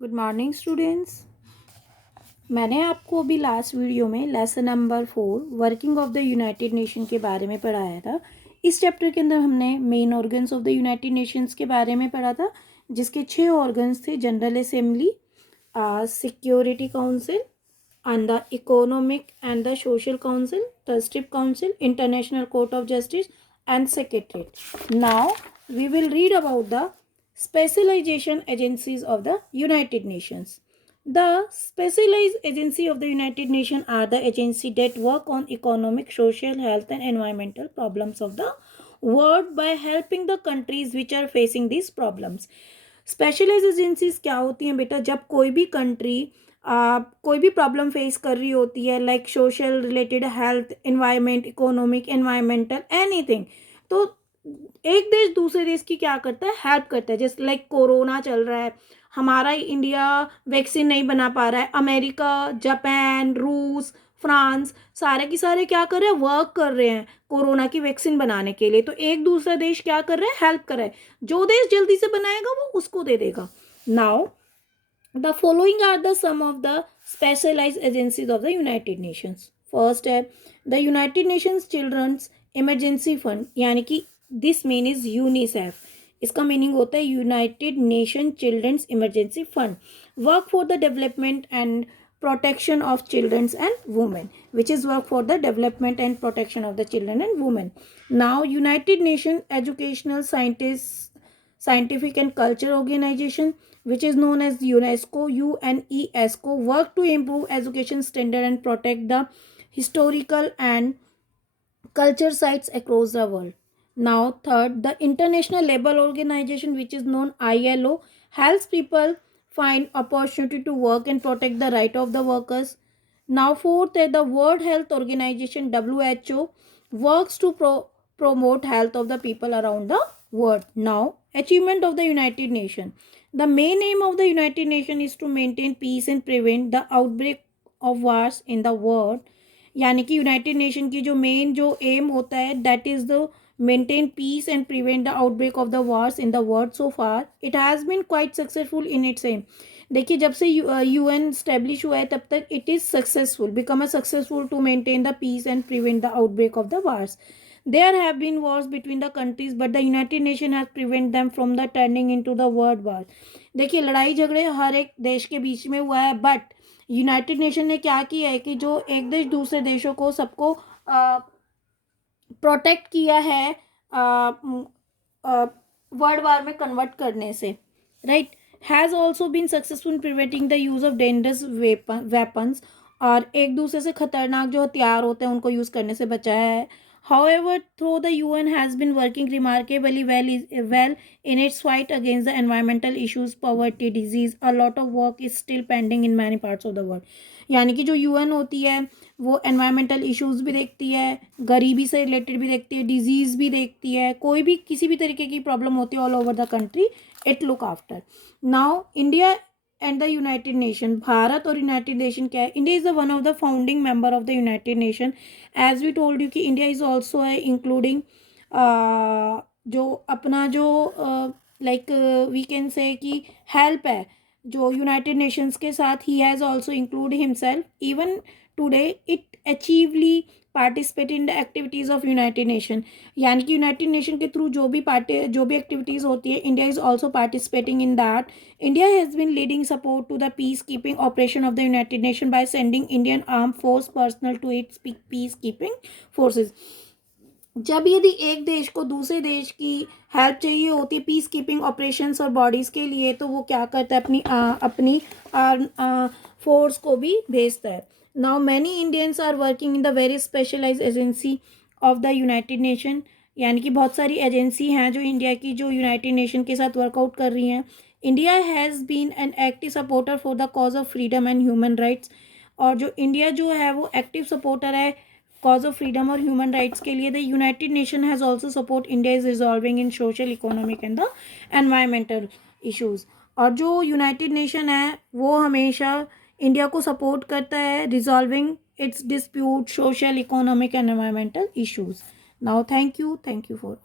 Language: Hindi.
Good morning students. मैंने आपको अभी लास्ट वीडियो में lesson number 4 working of the United nation के बारे में पढ़ाया था। इस चैप्टर के अंदर हमने main organs of the United Nations के बारे में पढ़ा था, जिसके 6 ऑर्गन्स थे: general assembly, security council, and the economic and the social council, trusteeship council, international court of justice, and secretariat. Now we will read about the specialization agencies of the United Nations. The specialized agency of the United Nations are the agency that work on economic, social, health, and environmental problems of the world by helping the countries which are facing these problems. Specialise agencies क्या होती हैं बेटा? जब कोई भी कंट्री कोई भी प्रॉब्लम फेस कर रही होती है, like social related, health, environment, economic, environmental, anything, तो एक देश दूसरे देश की क्या करता है? हेल्प करता है। जैसे लाइक कोरोना चल रहा है, हमारा इंडिया वैक्सीन नहीं बना पा रहा है, अमेरिका, जापान, रूस, फ्रांस, सारे के सारे क्या कर रहे हैं? वर्क कर रहे हैं कोरोना की वैक्सीन बनाने के लिए। तो एक दूसरा देश क्या कर रहा है? हेल्प कर रहा है। जो देश जल्दी से बनाएगा वो उसको दे देगा। Now the following are the some of the specialized agencies of the United Nations. First है the United Nations children's emergency fund, यानी कि दिस मीन इज यूनिसेफ। इसका मीनिंग होता है United Nation children's emergency fund, work for the development and protection of children and women, which is work for the development and protection of the children and women. Now United Nations educational scientific and culture organization, which is known as UNESCO, UNESCO, work to improve education standard and protect the historical and culture sites across the world. Now third, the International Labour Organization, which is known ILO, helps people find opportunity to work and protect the right of the workers. Now fourth, the World Health Organization, WHO, works to promote health of the people around the world. Now achievement of the United Nations. The main aim of the United Nations is to maintain peace and prevent the outbreak of wars in the world. यानी कि यूनाइटेड नेशन की जो मेन जो एम होता है, that is the maintain peace and prevent the outbreak of the wars in the world. So far it has been quite successful in its aim. देखिए, जब से यूएन स्टैब्लिश हुआ है तब तक it is successful, become a successful to maintain the peace and prevent the outbreak of the wars. There have been wars between the countries, but the United Nations has prevented them from the turning into the world war. देखिए, लड़ाई झगड़े हर एक देश के बीच में हुआ है, बट यूनाइटेड नेशन ने क्या किया है कि जो एक देश दूसरे देशों को सबको प्रोटेक्ट किया है वर्ल्ड वार में कन्वर्ट करने से, right. Has also been successful in preventing the use of dangerous weapons, और एक दूसरे से खतरनाक जो हथियार होते हैं उनको यूज़ करने से बचाया है. However, though the UN has been working remarkably well in its fight against the environmental issues, poverty, disease, a lot of work is still pending in many parts of the world. यानी कि जो UN होती है वो environmental issues भी देखती है, गरीबी से रिलेटेड भी देखती है, डिजीज़ भी देखती है, कोई भी किसी भी तरीके की प्रॉब्लम होती है all over the country, it look after. Now, India and the United Nation, Bharat और यूनाइटेड नेशन क्या है? India is the one of the founding member of the United Nation. As we told you कि इंडिया इज़ ऑल्सो है इंक्लूडिंग जो अपना जो लाइक वी कैन से कि हेल्प है जो यूनाइटेड नेशंस के साथ, he has also include himself. Even today it अचीवली participate in the activities of United Nation, यानी कि यूनाइटेड नेशन के थ्रू जो भी एक्टिविटीज़ होती है, India is also participating in that. India has been leading support to the peace keeping operation of the United Nation by sending Indian arm force personnel to its peace keeping forces. जब यदि एक देश को दूसरे देश की हेल्प चाहिए होती है पीस कीपिंग ऑपरेशंस और बॉडीज़ के लिए, तो वो क्या करता है? अपनी फोर्स को भी भेजता है. Now many Indians are working in the very specialised agency of the United Nation, यानी कि बहुत सारी एजेंसी हैं जो इंडिया की जो यूनाइटेड नेशन के साथ वर्कआउट कर रही हैं. India has been an active supporter for the cause of freedom and human rights, और जो इंडिया जो है वो एक्टिव सपोर्टर है कॉज ऑफ फ्रीडम और ह्यूमन राइट्स के लिए. The United Nation has also support India is resolving in social, economic and the environmental issues. और जो यूनाइटेड नेशन है वो हमेशा इंडिया को सपोर्ट करता है resolving it's dispute, social, economic and environmental issues. Now thank you for